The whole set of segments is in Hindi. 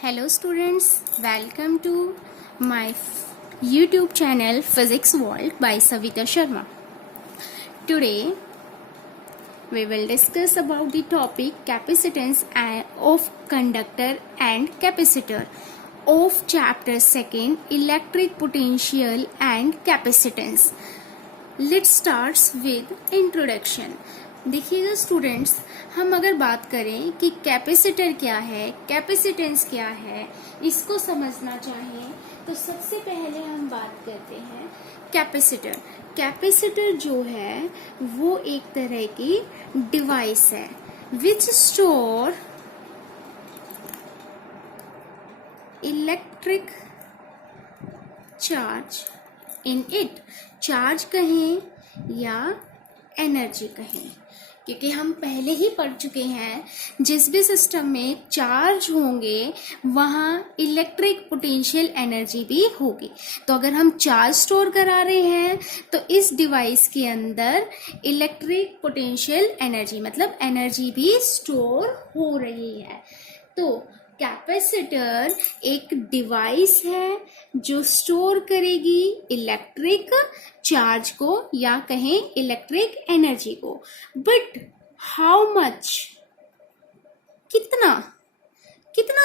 Hello students, welcome to my YouTube channel Physics World by Savita Sharma. Today we will discuss about the topic capacitance of conductor and capacitor of chapter 2 electric potential and capacitance. Let's start with introduction. देखिएगा स्टूडेंट्स, हम अगर बात करें कि कैपेसिटर क्या है, कैपेसिटेंस क्या है, इसको समझना चाहें तो सबसे पहले हम बात करते हैं कैपेसिटर। कैपेसिटर जो है वो एक तरह की डिवाइस है विच store electric charge in it. Charge कहें या एनर्जी कहें, क्योंकि हम पहले ही पढ़ चुके हैं जिस भी सिस्टम में चार्ज होंगे वहाँ इलेक्ट्रिक पोटेंशियल एनर्जी भी होगी। तो अगर हम चार्ज स्टोर करा रहे हैं तो इस डिवाइस के अंदर इलेक्ट्रिक पोटेंशियल एनर्जी मतलब एनर्जी भी स्टोर हो रही है। तो कैपेसिटर एक डिवाइस है जो स्टोर करेगी इलेक्ट्रिक चार्ज को या कहें इलेक्ट्रिक एनर्जी को। बट हाउ मच, कितना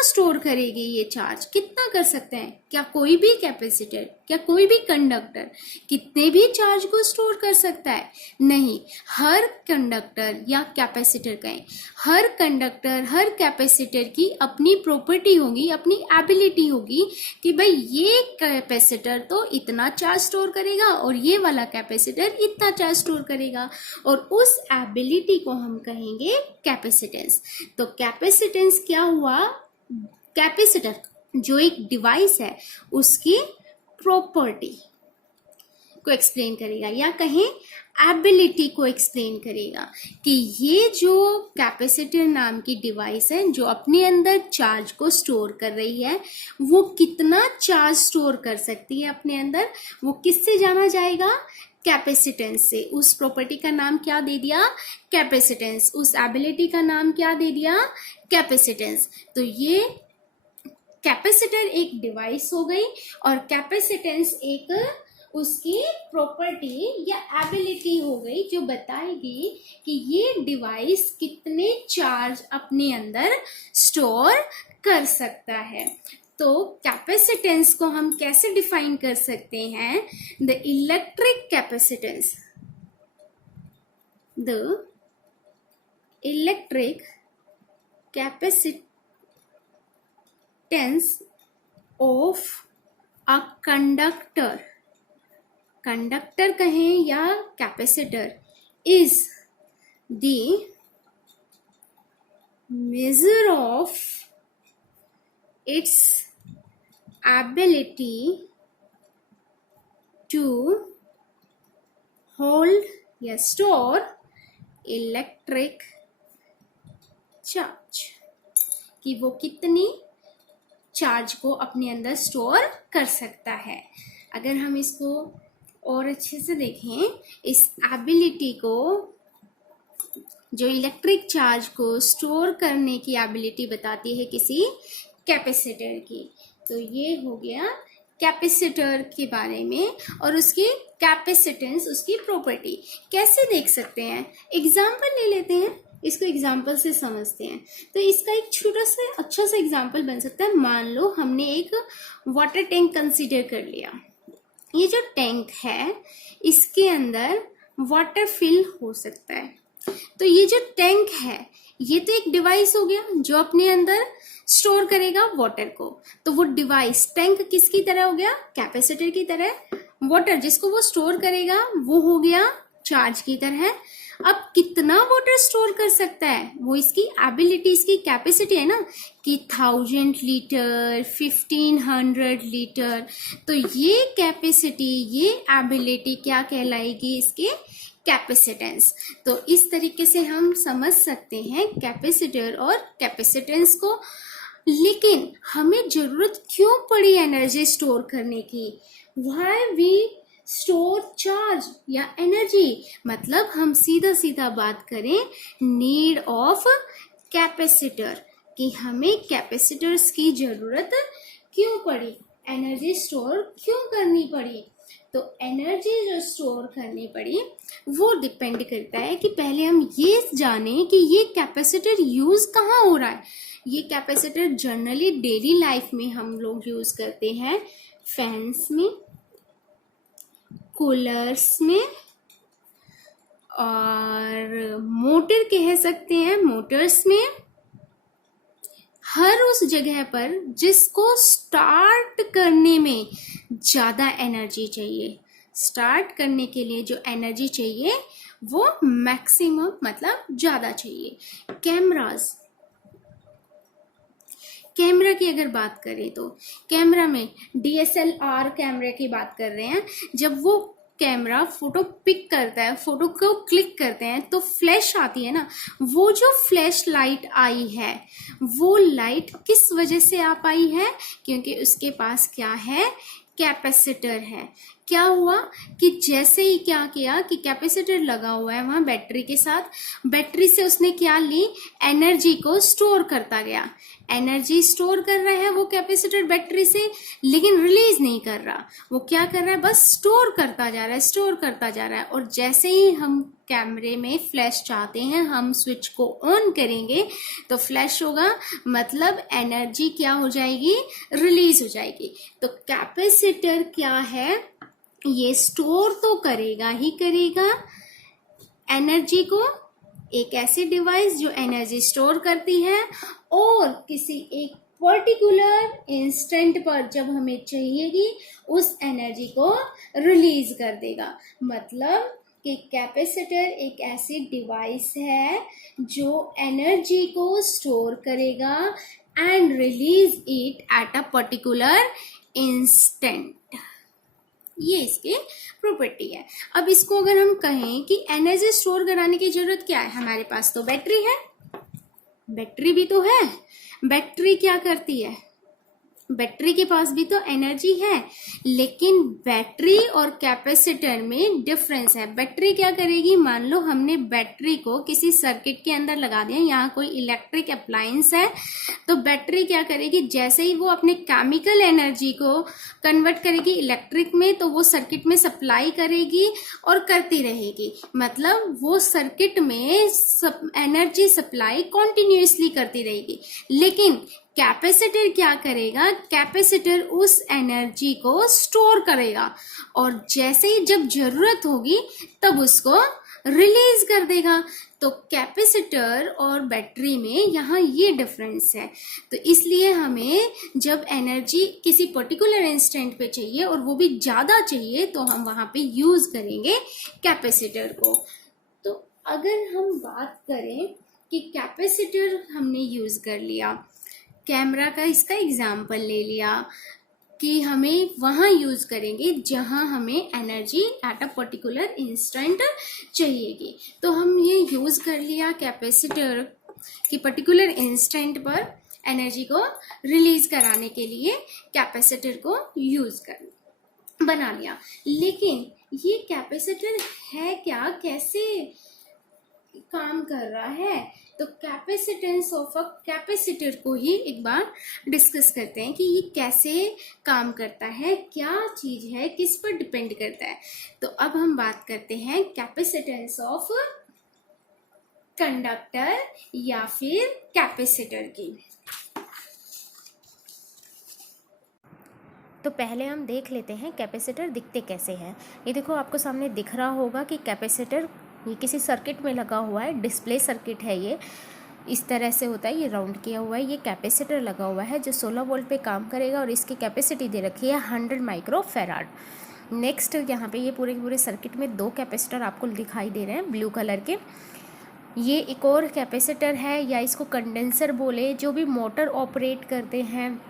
स्टोर करेगी ये चार्ज, कितना कर सकते हैं? क्या कोई भी कैपेसिटर, क्या कोई भी कंडक्टर कितने भी चार्ज को स्टोर कर सकता है? नहीं। हर कंडक्टर या कैपेसिटर कहें, हर कंडक्टर हर कैपेसिटर की अपनी प्रॉपर्टी होगी, अपनी एबिलिटी होगी कि भाई ये कैपेसिटर तो इतना चार्ज स्टोर करेगा और ये वाला कैपेसिटर इतना चार्ज स्टोर करेगा, और उस एबिलिटी को हम कहेंगे कैपेसिटेंस। तो कैपेसिटेंस क्या हुआ? कैपेसिटर जो एक डिवाइस है उसकी प्रॉपर्टी को एक्सप्लेन करेगा या कहें एबिलिटी को एक्सप्लेन करेगा कि ये जो कैपेसिटर नाम की डिवाइस है जो अपने अंदर चार्ज को स्टोर कर रही है वो कितना चार्ज स्टोर कर सकती है अपने अंदर। वो किससे जाना जाएगा? कैपेसिटेंस से। उस प्रॉपर्टी का नाम क्या दे दिया? कैपेसिटेंस। उस एबिलिटी का नाम क्या दे दिया? कैपेसिटेंस। तो ये कैपेसिटर एक डिवाइस हो गई और कैपेसिटेंस एक उसकी प्रॉपर्टी या एबिलिटी हो गई जो बताएगी कि ये डिवाइस कितने चार्ज अपने अंदर स्टोर कर सकता है। तो कैपेसिटेंस को हम कैसे डिफाइन कर सकते हैं? The electric capacitance, the electric capacitance of a conductor, conductor कहें या capacitor, is the measure of its ability to hold या store electric charge, कि वो कितनी चार्ज को अपने अंदर स्टोर कर सकता है। अगर हम इसको और अच्छे से देखें, इस एबिलिटी को, जो इलेक्ट्रिक चार्ज को स्टोर करने की एबिलिटी बताती है किसी कैपेसिटर की, तो ये हो गया कैपेसिटर के बारे में और उसकी कैपेसिटेंस, उसकी प्रॉपर्टी। कैसे देख सकते हैं? एग्जाम्पल ले लेते हैं, इसको एग्जाम्पल से समझते हैं। तो इसका एक छोटा सा अच्छा सा एग्जाम्पल बन सकता है। मान लो हमने एक वाटर टैंक कंसीडर कर लिया। ये जो टैंक है इसके अंदर वाटर फिल हो सकता है। तो ये जो टैंक है ये तो एक डिवाइस हो गया जो अपने अंदर स्टोर करेगा वाटर को। तो वो डिवाइस टैंक किसकी तरह हो गया? कैपेसिटर की तरह। वाटर जिसको वो स्टोर करेगा वो हो गया चार्ज की तरह। अब कितना वाटर स्टोर कर सकता है? वो इसकी एबिलिटी, इसकी कैपेसिटी है ना कि 1000 लीटर, 1500 लीटर। तो ये कैपेसिटी, ये एबिलिटी क्या कहलाएगी? इसके कैपेसिटेंस। तो इस तरीके से हम समझ सकते हैं कैपेसिटर और कैपेसिटेंस को। लेकिन हमें जरूरत क्यों पड़ी एनर्जी स्टोर करने की? व्हाई वी स्टोर चार्ज या एनर्जी? मतलब हम सीधा सीधा बात करें, नीड ऑफ कैपेसिटर। कि हमें कैपेसिटर्स की ज़रूरत क्यों पड़ी, एनर्जी स्टोर क्यों करनी पड़ी। तो एनर्जी जो स्टोर करनी पड़ी वो डिपेंड करता है कि पहले हम ये जानें कि ये कैपेसिटर यूज़ कहाँ हो रहा है। ये कैपेसिटर जनरली डेली लाइफ में हम लोग यूज़ करते हैं, फैंस में, कूलर्स में, और मोटर कह सकते हैं, मोटर्स में, हर उस जगह पर जिसको स्टार्ट करने में ज़्यादा एनर्जी चाहिए। स्टार्ट करने के लिए जो एनर्जी चाहिए वो मैक्सिमम मतलब ज़्यादा चाहिए। कैमरा की अगर बात करें तो कैमरा में DSLR कैमरे की बात कर रहे हैं, जब वो कैमरा फोटो पिक करता है, फोटो को क्लिक करते हैं तो फ्लैश आती है ना, वो जो फ्लैश लाइट आई है वो लाइट किस वजह से आ पाई है, क्योंकि उसके पास क्या है, कैपेसिटर है। क्या हुआ कि जैसे ही क्या किया कि कैपेसिटर लगा हुआ है वहां बैटरी के साथ, बैटरी से उसने क्या ली, एनर्जी को स्टोर करता गया। एनर्जी स्टोर कर रहा है वो कैपेसिटर बैटरी से, लेकिन रिलीज नहीं कर रहा। वो क्या कर रहा है, बस स्टोर करता जा रहा है, स्टोर करता जा रहा है। और जैसे ही हम कैमरे में फ्लैश चाहते हैं, हम स्विच को ऑन करेंगे तो फ्लैश होगा, मतलब एनर्जी क्या हो जाएगी, रिलीज हो जाएगी। तो कैपेसिटर क्या है, ये स्टोर तो करेगा ही करेगा एनर्जी को, एक ऐसी डिवाइस जो एनर्जी स्टोर करती है और किसी एक पर्टिकुलर इंस्टेंट पर जब हमें चाहिएगी उस एनर्जी को रिलीज कर देगा। मतलब कि कैपेसिटर एक ऐसी डिवाइस है जो एनर्जी को स्टोर करेगा and release it at a particular instant. ये इसकी प्रॉपर्टी है। अब इसको अगर हम कहें कि एनर्जी स्टोर कराने की जरूरत क्या है, हमारे पास तो बैटरी है, बैटरी भी तो है। बैटरी क्या करती है, बैटरी के पास भी तो एनर्जी है, लेकिन बैटरी और कैपेसिटर में डिफरेंस है। बैटरी क्या करेगी, मान लो हमने बैटरी को किसी सर्किट के अंदर लगा दिया, यहाँ कोई इलेक्ट्रिक अप्लायंस है, तो बैटरी क्या करेगी, जैसे ही वो अपने केमिकल एनर्जी को कन्वर्ट करेगी इलेक्ट्रिक में, तो वो सर्किट में सप्लाई करेगी और करती रहेगी। मतलब वो सर्किट में एनर्जी सप्लाई कॉन्टिन्यूसली करती रहेगी। लेकिन कैपेसिटर क्या करेगा, कैपेसिटर उस एनर्जी को स्टोर करेगा और जैसे ही जब जरूरत होगी तब उसको रिलीज कर देगा। तो कैपेसिटर और बैटरी में यहाँ ये डिफरेंस है। तो इसलिए हमें जब एनर्जी किसी पर्टिकुलर इंस्टेंट पे चाहिए और वो भी ज़्यादा चाहिए तो हम वहाँ पे यूज़ करेंगे कैपेसिटर को। तो अगर हम बात करें कि कैपेसिटर हमने यूज़ कर लिया, कैमरा का इसका एग्जाम्पल ले लिया कि हमें वहाँ यूज़ करेंगे जहाँ हमें energy at a particular instant चाहिएगी। तो हम ये यूज़ कर लिया कैपेसिटर कि पर्टिकुलर इंस्टेंट पर एनर्जी को रिलीज कराने के लिए कैपेसिटर को यूज़ कर बना लिया। लेकिन ये कैपेसिटर है क्या, कैसे काम कर रहा है, तो कैपेसिटेंस ऑफ अ कैपेसिटर को ही एक बार डिस्कस करते हैं कि ये कैसे काम करता है, क्या चीज है, किस पर डिपेंड करता है। तो अब हम बात करते हैं कैपेसिटेंस ऑफ कंडक्टर या फिर कैपेसिटर की। तो पहले हम देख लेते हैं कैपेसिटर दिखते कैसे हैं। ये देखो आपको सामने दिख रहा होगा कि कैपेसिटर ये किसी सर्किट में लगा हुआ है, डिस्प्ले सर्किट है। ये इस तरह से होता है, ये राउंड किया हुआ है। ये कैपेसिटर लगा हुआ है जो 16 वोल्ट पे काम करेगा और इसकी कैपेसिटी दे रखी है 100 माइक्रोफैराड। नेक्स्ट यहाँ पे ये पूरे सर्किट में 2 कैपेसिटर आपको दिखाई दे रहे हैं ब्लू कलर के। ये एक और कैपेसिटर है या इसको कंडेंसर बोले, जो भी मोटर ऑपरेट करते हैं।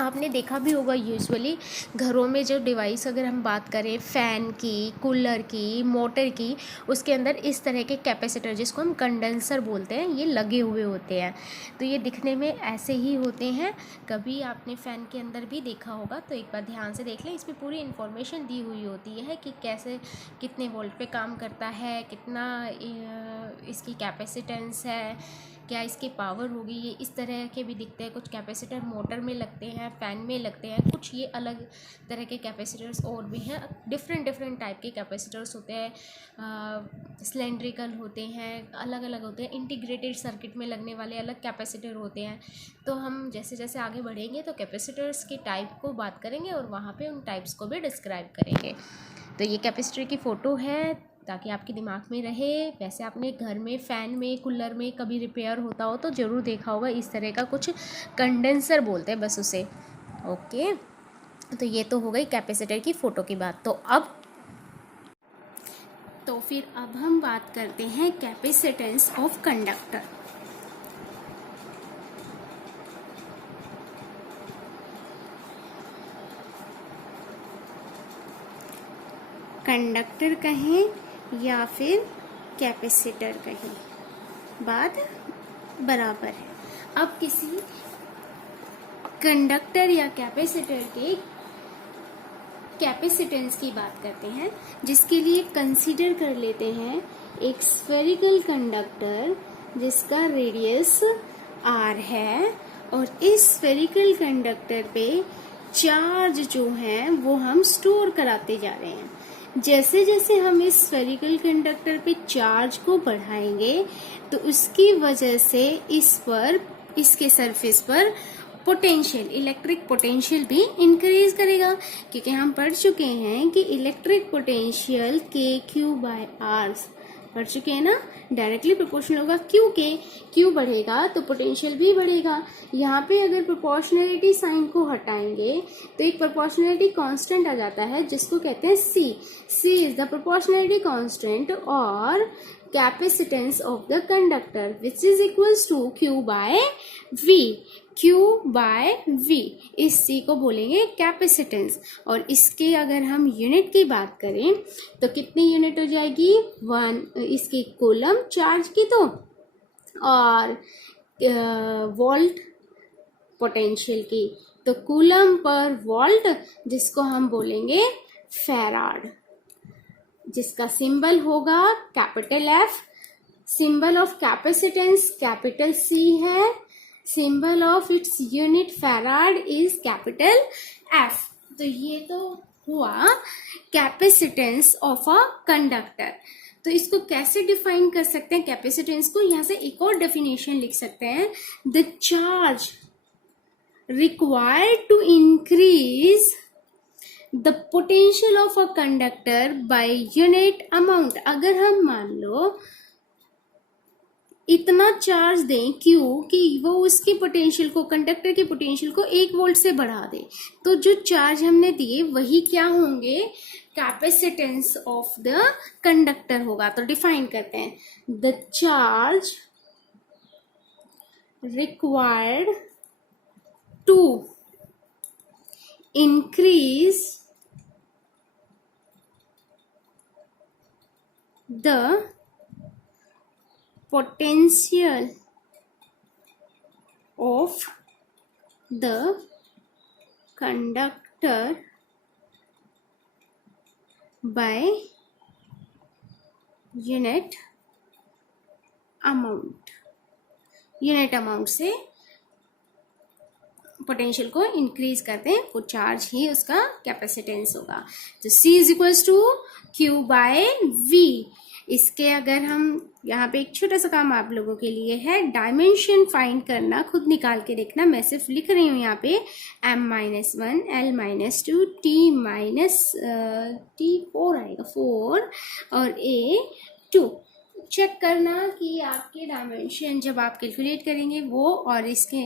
आपने देखा भी होगा यूजुअली घरों में जो डिवाइस अगर हम बात करें फ़ैन की, कूलर की, मोटर की, उसके अंदर इस तरह के कैपेसिटर जिसको हम कंडेंसर बोलते हैं ये लगे हुए होते हैं। तो ये दिखने में ऐसे ही होते हैं। कभी आपने फ़ैन के अंदर भी देखा होगा तो एक बार ध्यान से देख लें, इस पर पूरी इन्फॉर्मेशन दी हुई होती है कि कैसे कितने वोल्ट पे काम करता है, कितना इसकी कैपेसिटेंस है, क्या इसकी पावर होगी, ये इस तरह के भी दिखते हैं। कुछ कैपेसिटर मोटर में लगते हैं, फ़ैन में लगते हैं, कुछ ये अलग तरह के कैपेसिटर्स और भी हैं। डिफरेंट डिफरेंट टाइप के कैपेसिटर्स होते हैं, सिलेंड्रिकल होते हैं, अलग अलग होते हैं। इंटीग्रेटेड सर्किट में लगने वाले अलग कैपेसिटर होते हैं। तो हम जैसे जैसे आगे बढ़ेंगे तो कैपेसिटर्स के टाइप को बात करेंगे और वहाँ पे उन टाइप्स को भी डिस्क्राइब करेंगे। तो ये कैपेसिटर की फ़ोटो है ताकि आपके दिमाग में रहे। वैसे आपने घर में, फ़ैन में, कूलर में कभी रिपेयर होता हो तो ज़रूर देखा होगा, इस तरह का कुछ कंडेंसर बोलते हैं बस उसे। ओके, तो ये तो हो गई कैपेसिटर की फ़ोटो की बात। तो फिर अब हम बात करते हैं कैपेसिटेंस ऑफ कंडक्टर। कंडक्टर कहें या फिर कैपेसिटर कहें, बात बराबर है। अब किसी कंडक्टर या कैपेसिटर के कैपेसिटेंस की बात करते हैं, जिसके लिए कंसीडर कर लेते हैं एक स्फेरिकल कंडक्टर जिसका रेडियस r है, और इस स्फेरिकल कंडक्टर पे चार्ज जो है वो हम स्टोर कराते जा रहे हैं। जैसे जैसे हम इस स्फेरिकल कंडक्टर पे चार्ज को बढ़ाएंगे तो उसकी वजह से इसके सरफेस पर पोटेंशियल, इलेक्ट्रिक पोटेंशियल भी इंक्रीज करेगा, क्योंकि हम पढ़ चुके हैं कि इलेक्ट्रिक पोटेंशियल KQ/R पढ़ चुके हैं ना, डायरेक्टली प्रोपोर्शनल होगा Q के। Q बढ़ेगा तो पोटेंशियल भी बढ़ेगा। यहाँ पे अगर प्रोपोर्शनलिटी साइन को हटाएंगे तो एक प्रोपोर्शनलिटी कांस्टेंट आ जाता है जिसको कहते हैं C। C is the proportionality constant और capacitance of the conductor which is equals to Q/V। Q/V, इस C को बोलेंगे कैपेसिटेंस। और इसके अगर हम यूनिट की बात करें तो कितनी यूनिट हो जाएगी, 1 इसकी कूलम चार्ज की तो, और वोल्ट पोटेंशियल की तो कूलम पर वोल्ट, जिसको हम बोलेंगे फैराड, जिसका सिंबल होगा capital F। Symbol of capacitance capital C है, symbol of its unit farad is capital F। तो ये तो हुआ कैपेसिटेंस ऑफ अ कंडक्टर। तो इसको कैसे डिफाइन कर सकते हैं कैपेसिटेंस को, यहाँ से एक और डेफिनेशन लिख सकते हैं, the charge required to increase the potential of a conductor by unit amount। अगर हम मान लो इतना चार्ज दें Q कि वो उसकी पोटेंशियल को, कंडक्टर की पोटेंशियल को 1 वोल्ट से बढ़ा दे, तो जो चार्ज हमने दिए वही क्या होंगे, कैपेसिटेंस ऑफ द कंडक्टर होगा। तो डिफाइन करते हैं, the charge required to increase the potential of the conductor by unit amount। Unit amount से पोटेंशियल को इंक्रीज करते हैं, वो चार्ज ही उसका कैपेसिटेंस होगा। तो C is equals to Q/V। इसके अगर हम यहाँ पे एक छोटा सा काम आप लोगों के लिए है, डायमेंशन फाइंड करना, खुद निकाल के देखना। मैं सिर्फ लिख रही हूँ यहाँ पे M-1, L-2, T4 आएगा 4 और A2। चेक करना कि आपके डायमेंशन जब आप कैलकुलेट करेंगे वो और इसके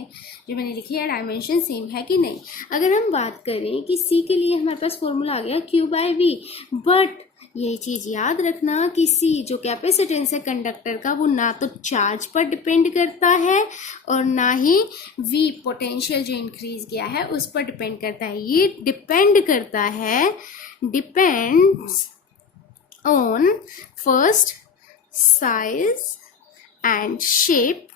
जो मैंने लिखी है डायमेंशन सेम है कि नहीं। अगर हम बात करें कि C के लिए हमारे पास फॉर्मूला आ गया Q/V, बट ये चीज़ याद रखना कि C जो कैपेसिटेंस है कंडक्टर का, वो ना तो चार्ज पर डिपेंड करता है और ना ही V पोटेंशियल जो इंक्रीज किया है उस पर डिपेंड करता है। ये डिपेंड करता है, depends on first size and shape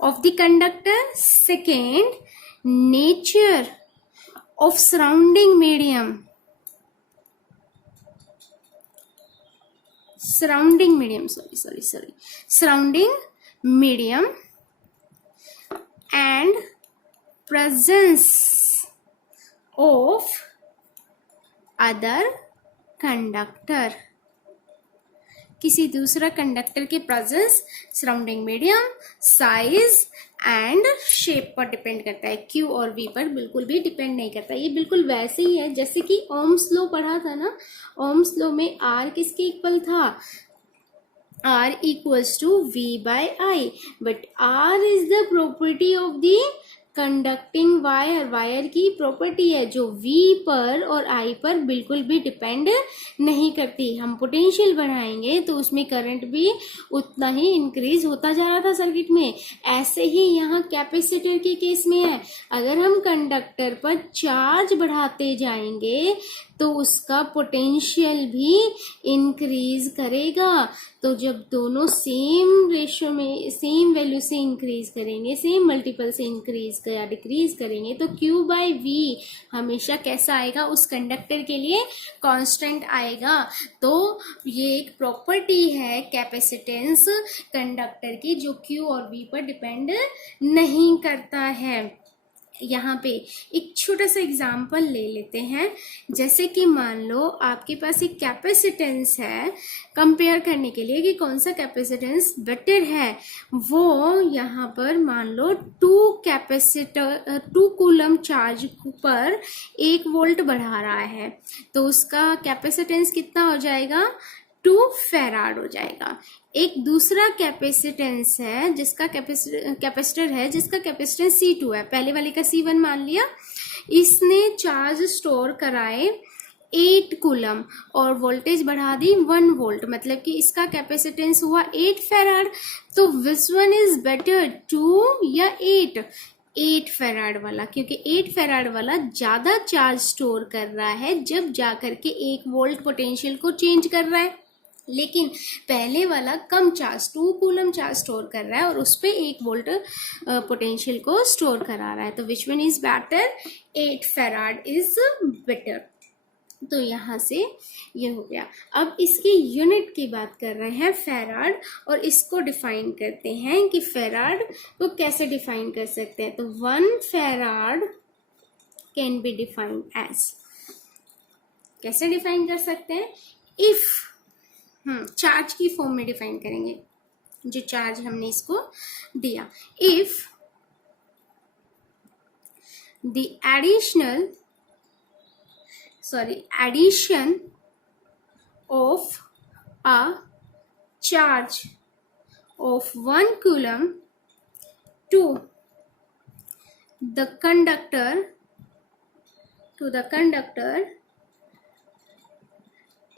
of the conductor, second nature of surrounding medium, surrounding medium and presence of other conductor, किसी दूसरा कंडक्टर के presence surrounding medium, size and shape पर डिपेंड करता है, क्यू और वी पर बिल्कुल भी डिपेंड नहीं करता। ये बिल्कुल वैसे ही है जैसे कि ओम्स लॉ पढ़ा था ना, ओम्स लॉ में आर किसके इक्वल था, R equals to V by I, but R is the property of the conducting wire, wire की प्रॉपर्टी है जो V पर और I पर बिल्कुल भी डिपेंड नहीं करती। हम पोटेंशियल बढ़ाएंगे तो उसमें करंट भी उतना ही इंक्रीज होता जा रहा था सर्किट में। ऐसे ही यहाँ कैपेसिटर के केस में है, अगर हम कंडक्टर पर चार्ज बढ़ाते जाएंगे तो उसका पोटेंशियल भी इंक्रीज करेगा। तो जब दोनों सेम रेशियो में सेम वैल्यू से इंक्रीज करेंगे, सेम मल्टीपल से इंक्रीज या डिक्रीज करेंगे तो Q बाई V हमेशा कैसा आएगा, उस कंडक्टर के लिए कांस्टेंट आएगा। तो ये एक प्रॉपर्टी है कैपेसिटेंस कंडक्टर की जो Q और V पर डिपेंड नहीं करता है। यहाँ पे एक छोटा सा एग्जाम्पल ले लेते हैं, जैसे कि मान लो आपके पास एक कैपेसिटेंस है, कंपेयर करने के लिए कि कौन सा कैपेसिटेंस बेटर है। वो यहाँ पर मान लो 2 कूलम चार्ज पर 1 वोल्ट बढ़ा रहा है, तो उसका कैपेसिटेंस कितना हो जाएगा, 2 फैराड हो जाएगा। एक दूसरा कैपेसिटेंस है जिसका कैपेसिटर है जिसका कैपेसिटेंस C2 है, पहले वाले का C1 मान लिया। इसने चार्ज स्टोर कराए 8 कूलम और वोल्टेज बढ़ा दी 1 वोल्ट, मतलब कि इसका कैपेसिटेंस हुआ 8 फैराड। तो विच वन इज बेटर, 2 या 8 फैराड वाला, क्योंकि 8 फैराड वाला ज्यादा चार्ज स्टोर कर रहा है जब जाकर के 1 वोल्ट पोटेंशियल को चेंज कर रहा है, लेकिन पहले वाला कम चार्ज 2 कूलम चार्ज स्टोर कर रहा है और उस पर 1 वोल्ट पोटेंशियल को स्टोर करा रहा है। तो which one is better, 8 farad is better. तो यहाँ से ये हो गया। अब इसकी यूनिट की बात कर रहे हैं फैराड, और इसको डिफाइन करते हैं कि फैराड को कैसे डिफाइन कर सकते हैं। तो 1 farad can be defined as, कैसे डिफाइन कर सकते हैं, इफ चार्ज की फॉर्म में डिफाइन करेंगे, जो चार्ज हमने इसको दिया। If the addition of a charge of 1 coulomb to the conductor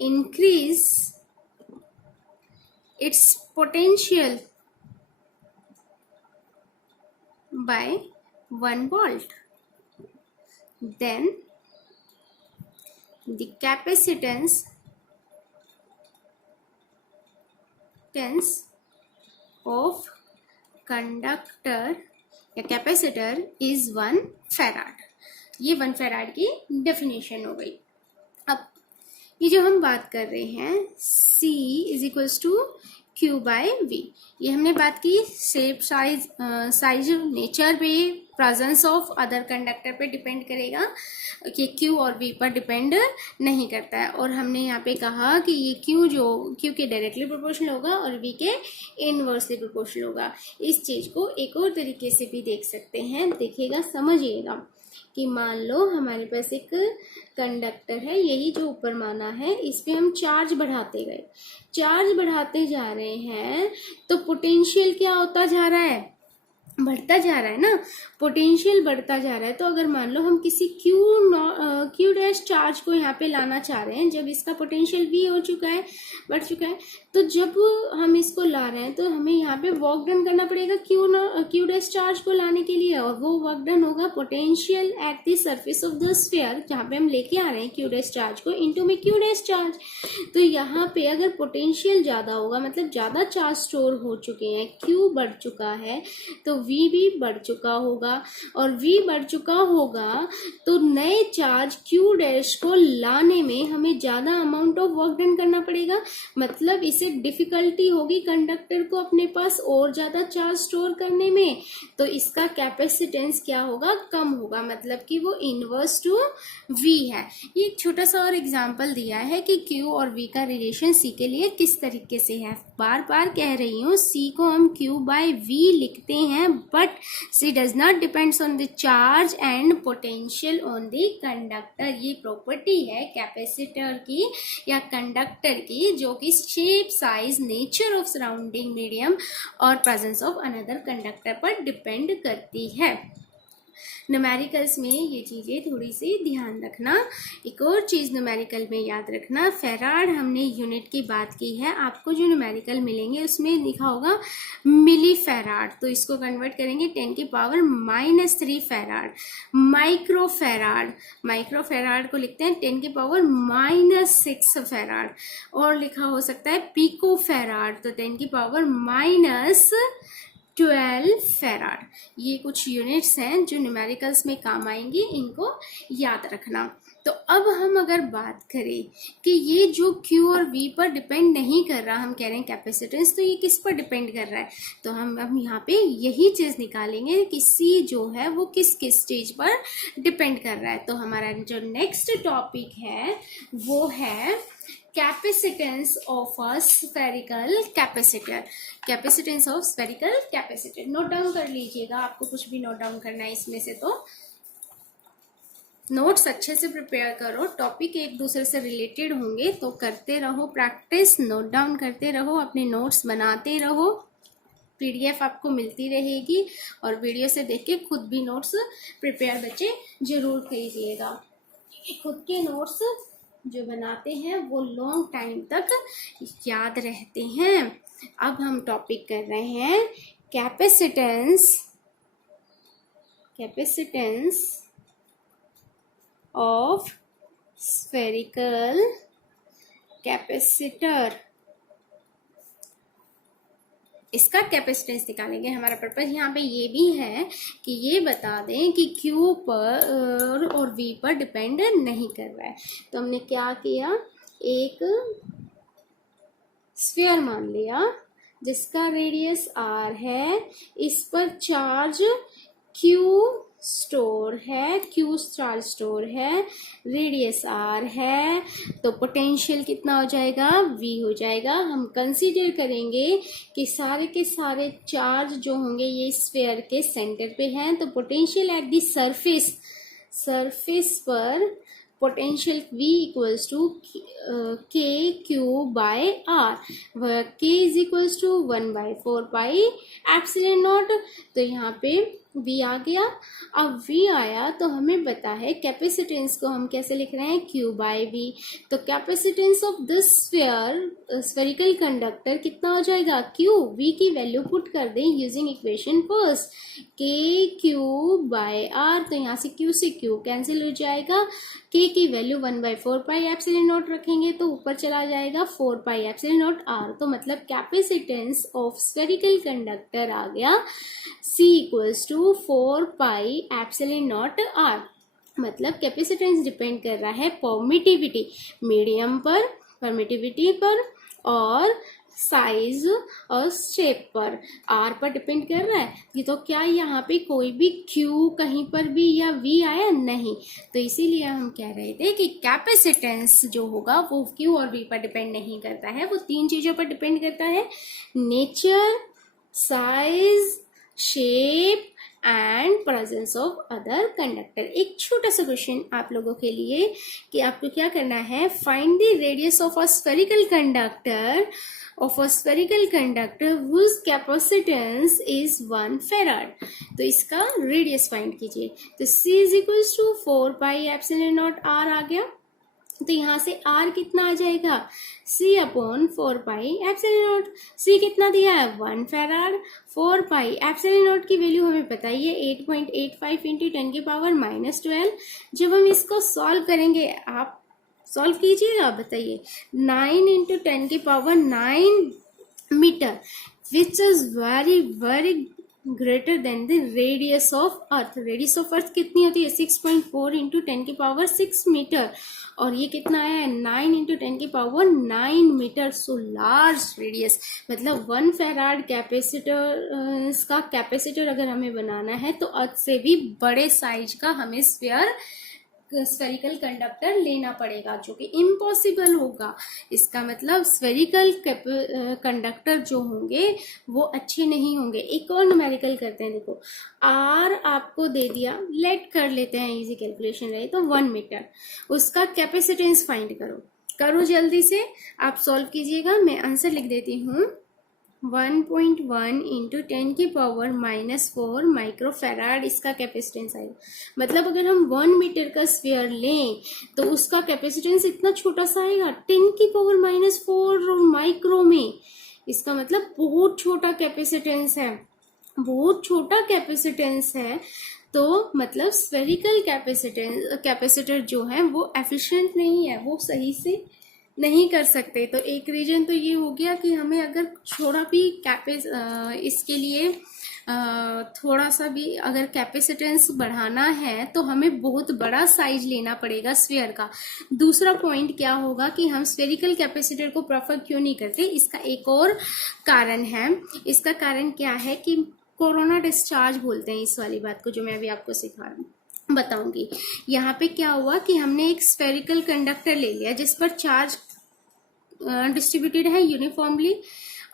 increase its potential by 1 volt, then the capacitance of conductor या कैपेसिटर इज 1 फैराड। ये 1 फैराड की डेफिनेशन हो गई। अब ये जो हम बात कर रहे हैं C is equals to Q by V, ये हमने बात की शेप, साइज नेचर पे, प्रेजेंस ऑफ अदर कंडक्टर पे डिपेंड करेगा, कि Q और V पर डिपेंड नहीं करता है। और हमने यहाँ पे कहा कि ये Q के डायरेक्टली प्रोपोर्शनल होगा और V के इनवर्सली प्रोपोर्शनल होगा। इस चीज को एक और तरीके से भी देख सकते हैं, देखिएगा, समझिएगा कि मान लो हमारे पास एक कंडक्टर है, यही जो ऊपर माना है, इस पे हम चार्ज बढ़ाते गए, चार्ज बढ़ाते जा रहे हैं तो पोटेंशियल क्या होता जा रहा है, बढ़ता जा रहा है ना, पोटेंशियल बढ़ता जा रहा है। तो अगर मान लो हम किसी क्यू डैश चार्ज को यहाँ पे लाना चाह रहे हैं, जब इसका पोटेंशियल V हो चुका है, बढ़ चुका है, तो जब हम इसको ला रहे हैं तो हमें यहाँ पे वर्क डन करना पड़ेगा क्यू डैश चार्ज को लाने के लिए, और वो वर्क डन होगा potential at the surface of the sphere, जहाँ पे हम लेके आ रहे हैं क्यू डैश चार्ज को, इनटू में क्यू डैश चार्ज। तो यहाँ पे अगर पोटेंशियल ज्यादा होगा, मतलब ज्यादा चार्ज स्टोर हो चुके हैं, क्यू बढ़ चुका है, तो v भी बढ़ चुका होगा, और v बढ़ चुका होगा तो नए चार्ज q डैश को लाने में हमें ज़्यादा अमाउंट ऑफ वर्क डन करना पड़ेगा, मतलब इसे डिफिकल्टी होगी कंडक्टर को अपने पास और ज़्यादा चार्ज स्टोर करने में, तो इसका कैपेसिटेंस क्या होगा, कम होगा, मतलब कि वो इनवर्स टू v है। ये एक छोटा सा और एग्जांपल दिया है कि q और v का रिलेशन c के लिए किस तरीके से है। बार बार कह रही हूँ, c को हम q बाय v लिखते हैं, but c does not depends on the charge and potential on the conductor. ये प्रॉपर्टी है कैपेसिटर की या कंडक्टर की, जो कि shape, size, nature of surrounding medium और प्रेजेंस ऑफ अनदर कंडक्टर पर डिपेंड करती है। न्यूमेरिकल्स में ये चीज़ें थोड़ी सी ध्यान रखना। एक और चीज़ न्यूमेरिकल में याद रखना, फेराड हमने यूनिट की बात की है, आपको जो न्यूमेरिकल मिलेंगे उसमें लिखा होगा मिली फेराड, तो इसको कन्वर्ट करेंगे 10 की power -3 farad. Micro farad, micro farad को लिखते हैं 10 की पावर -6 फेराड, और लिखा हो सकता है पिको फेराड, तो 10 की पावर -12 फेराड। ये कुछ यूनिट्स हैं जो न्यूमेरिकल्स में काम आएंगी, इनको याद रखना। तो अब हम अगर बात करें कि ये जो Q और V पर डिपेंड नहीं कर रहा, हम कह रहे हैं कैपेसिटेंस, तो ये किस पर डिपेंड कर रहा है, तो हम अब यहाँ पे यही चीज़ निकालेंगे कि C जो है वो किस किस स्टेज पर डिपेंड कर रहा है। तो हमारा जो नेक्स्ट टॉपिक है वो है capacitance of a spherical capacitor. Capacitance of spherical capacitor note down कर लीजिएगा, आपको कुछ भी नोट डाउन करना है इसमें से, तो नोट्स अच्छे से प्रिपेयर करो, टॉपिक एक दूसरे से रिलेटेड होंगे, तो करते रहो प्रैक्टिस, नोट डाउन करते रहो, अपने नोट्स बनाते रहो, PDF आपको मिलती रहेगी, और वीडियो से देख के खुद भी नोट्स प्रिपेयर बच्चे जरूर कीजिएगा। खुद के नोट्स जो बनाते हैं वो लॉन्ग टाइम तक याद रहते हैं। अब हम टॉपिक कर रहे हैं कैपेसिटेंस ऑफ स्फेरिकल कैपेसिटर। इसका कैपेसिटेंस निकालेंगे। हमारा पर्पस यहाँ पे ये भी है कि ये बता दें कि Q पर और V पर डिपेंड नहीं कर रहा है। तो हमने क्या किया, एक स्फीयर मान लिया जिसका रेडियस R है, इस पर चार्ज Q स्टोर है, Q चार्ज स्टोर है, रेडियस R है, तो पोटेंशियल कितना हो जाएगा, V हो जाएगा। हम कंसीडर करेंगे कि सारे के सारे चार्ज जो होंगे ये स्फीयर के सेंटर पे हैं, तो पोटेंशियल एट दी सरफेस पर potential V equals to KQ by R, वह K is equals to 1/4 pi epsilon naught. तो यहाँ पे V आ गया। अब V आया तो हमें पता है कैपेसिटेंस को हम कैसे लिख रहे हैं, Q बाय V। तो capacitance of this spherical conductor कितना हो जाएगा, Q। V की वैल्यू पुट कर दें using equation first, KQ by R। तो यहाँ से Q से Q कैंसिल हो जाएगा, K की वैल्यू 1/4 पाई एप्सिलॉन नॉट रखेंगे तो ऊपर चला जाएगा 4 पाई एप्सिलॉन नॉट R। तो मतलब कैपेसिटेंस ऑफ स्फेरिकल कंडक्टर आ गया C equals to 4 pi epsilon naught R। मतलब कैपेसिटेंस डिपेंड कर रहा है परमिटिविटी मीडियम पर, परमिटिविटी पर, और साइज और शेप पर, R पर डिपेंड कर रहा है। ये तो क्या यहाँ पे कोई भी Q कहीं पर भी या V आया नहीं, तो इसीलिए हम कह रहे थे कि कैपेसिटेंस जो होगा वो Q और V पर डिपेंड नहीं करता है, वो तीन चीजों पर डिपेंड करता है, nature, size, shape and presence of other conductor. एक छोटा सा क्वेश्चन आप लोगों के लिए कि आपको क्या करना है, find the radius of a spherical conductor whose capacitance is 1 farad। तो इसका रेडियस फाइंड कीजिए। तो C is equals to 4 pi epsilon naught R आ गया, तो यहाँ से R कितना आ जाएगा, C upon 4 pi epsilon naught. C कितना दिया है, 1 फैराड। 4 पाई एप्सिलॉन नॉट की वैल्यू हमें पता ही है 8.85 इंटू 10 की पावर -12। जब हम इसको सॉल्व करेंगे, आप सॉल्व कीजिएगा, बताइए, 9 इंटू 10 की power 9 metre, which is very very greater than the radius of Earth. Radius of Earth कितनी होती है? 6.4 इंटू 10⁻6 मीटर, और ये कितना आया है? 9 into 10⁻9 metre. So large radius, मतलब 1 फैराड कैपेसिटर का कैपेसिटर अगर हमें बनाना है तो अर्थ से भी बड़े साइज का हमें स्फेरिकल कंडक्टर लेना पड़ेगा, जो कि इम्पॉसिबल होगा। इसका मतलब स्फेरिकल कंडक्टर जो होंगे वो अच्छे नहीं होंगे। एक और न्यूमेरिकल करते हैं, देखो आर आपको दे दिया, लेट कर लेते हैं, इजी कैलकुलेशन रहे तो 1 मीटर, उसका कैपेसिटेंस फाइंड करो जल्दी से, आप सॉल्व कीजिएगा। मैं आंसर लिख देती हूँ, 1.1 इंटू 10⁻⁻4 माइक्रोफेराड इसका कैपेसिटेंस आएगा। मतलब अगर हम 1 मीटर का स्फीयर लें तो उसका कैपेसिटेंस इतना छोटा सा आएगा, 10⁻⁻4 माइक्रो में। इसका मतलब बहुत छोटा कैपेसिटेंस है, बहुत छोटा कैपेसिटेंस है। तो मतलब स्फेरिकल कैपेसिटर जो है वो एफिशिएंट नहीं है, वो सही से नहीं कर सकते। तो एक रीजन तो ये हो गया कि हमें अगर थोड़ा भी इसके लिए थोड़ा सा भी अगर कैपेसिटेंस बढ़ाना है तो हमें बहुत बड़ा साइज लेना पड़ेगा स्फीयर का। दूसरा पॉइंट क्या होगा कि हम स्फेरिकल कैपेसिटर को प्रेफर क्यों नहीं करते, इसका एक और कारण है। इसका कारण क्या है कि कोरोना डिस्चार्ज बोलते हैं इस वाली बात को, जो मैं अभी आपको बताऊंगी। यहाँ पे क्या हुआ कि हमने एक स्फेरिकल कंडक्टर ले लिया जिस पर चार्ज डिस्ट्रीब्यूटेड है यूनिफॉर्मली,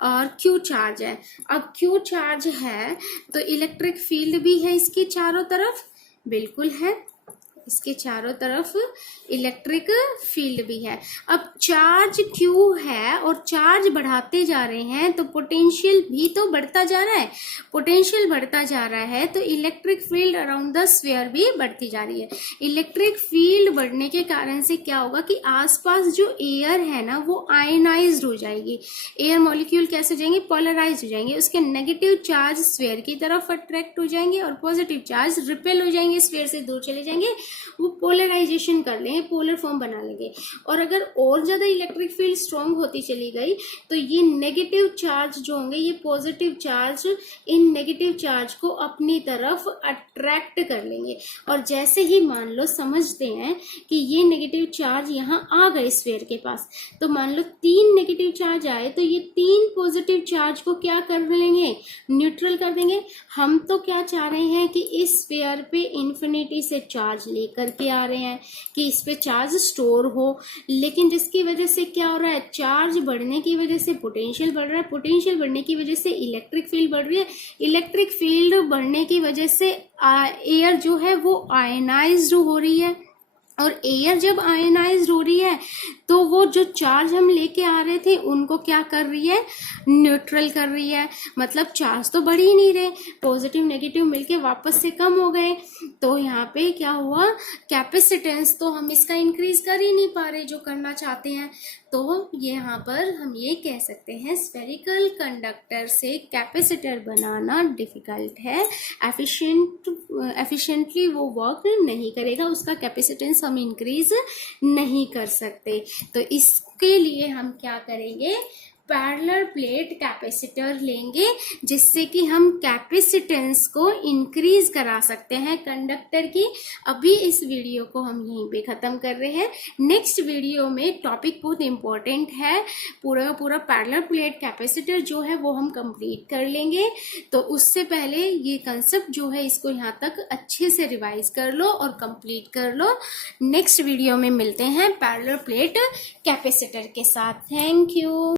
और क्यू चार्ज है। अब क्यू चार्ज है तो इलेक्ट्रिक फील्ड भी है इसके चारों तरफ, बिल्कुल है, इसके चारों तरफ इलेक्ट्रिक फील्ड भी है। अब चार्ज क्यू है और चार्ज बढ़ाते जा रहे हैं तो पोटेंशियल भी तो बढ़ता जा रहा है। पोटेंशियल बढ़ता जा रहा है तो electric field around the sphere भी बढ़ती जा रही है। इलेक्ट्रिक फील्ड बढ़ने के कारण से क्या होगा कि आसपास जो एयर है ना वो आयनाइज्ड हो जाएगी। एयर मॉलिक्यूल कैसे हो जाएंगे? पोलराइज हो जाएंगे। उसके नेगेटिव चार्ज स्फीयर की तरफ अट्रैक्ट हो जाएंगे और पॉजिटिव चार्ज रिपेल हो जाएंगे, स्फीयर से दूर चले जाएंगे, वो पोलराइजेशन कर लेंगे, पोलर फॉर्म बना लेंगे। और अगर और ज्यादा इलेक्ट्रिक फील्ड स्ट्रांग होती चली गई तो ये नेगेटिव चार्ज जो होंगे, ये positive charge in negative charge को अपनी तरफ अट्रैक्ट कर लेंगे। और जैसे ही मान लो समझते हैं कि ये नेगेटिव चार्ज यहाँ आ गए स्फीयर के पास, तो मान लो 3 नेगेटिव चार्ज आए तो ये 3 पॉजिटिव चार्ज को क्या कर लेंगे? न्यूट्रल कर देंगे। हम तो क्या चाह रहे हैं कि इस स्फीयर पे इन्फिनिटी से चार्ज लेकर के आ रहे हैं कि इस पे चार्ज स्टोर हो, लेकिन जिसकी वजह से क्या हो रहा है? चार्ज बढ़ने की वजह से पोटेंशियल बढ़ रहा है, पोटेंशियल बढ़ने की वजह से इलेक्ट्रिक फील्ड बढ़ रही है, इलेक्ट्रिक फील्ड बढ़ने की वजह से एयर जो है वो आयनाइज्ड हो रही है। और एयर जब आयनाइज्ड हो रही है तो वो जो चार्ज हम लेके आ रहे थे उनको क्या कर रही है? न्यूट्रल कर रही है। मतलब चार्ज तो बढ़ ही नहीं रहे, पॉजिटिव नेगेटिव मिलके वापस से कम हो गए। तो यहाँ पे क्या हुआ? कैपेसिटेंस तो हम इसका इंक्रीज कर ही नहीं पा रहे जो करना चाहते हैं। तो यहाँ पर हम ये कह सकते हैं स्फेरिकल कंडक्टर से कैपेसिटर बनाना डिफिकल्ट है, एफिशिएंटली वो वर्क नहीं करेगा, उसका कैपेसिटेंस हम इंक्रीज नहीं कर सकते। तो इसके लिए हम क्या करेंगे? पैरेलल प्लेट कैपेसिटर लेंगे जिससे कि हम कैपेसिटेंस को इंक्रीज करा सकते हैं कंडक्टर की। अभी इस वीडियो को हम यहीं पे ख़त्म कर रहे हैं। नेक्स्ट वीडियो में टॉपिक बहुत इंपॉर्टेंट है, पूरा का पूरा पैरेलल प्लेट कैपेसिटर जो है वो हम कंप्लीट कर लेंगे। तो उससे पहले ये कंसेप्ट जो है इसको यहाँ तक अच्छे से रिवाइज कर लो और कंप्लीट कर लो। नेक्स्ट वीडियो में मिलते हैं पैरेलल प्लेट कैपेसिटर के साथ। Thank you.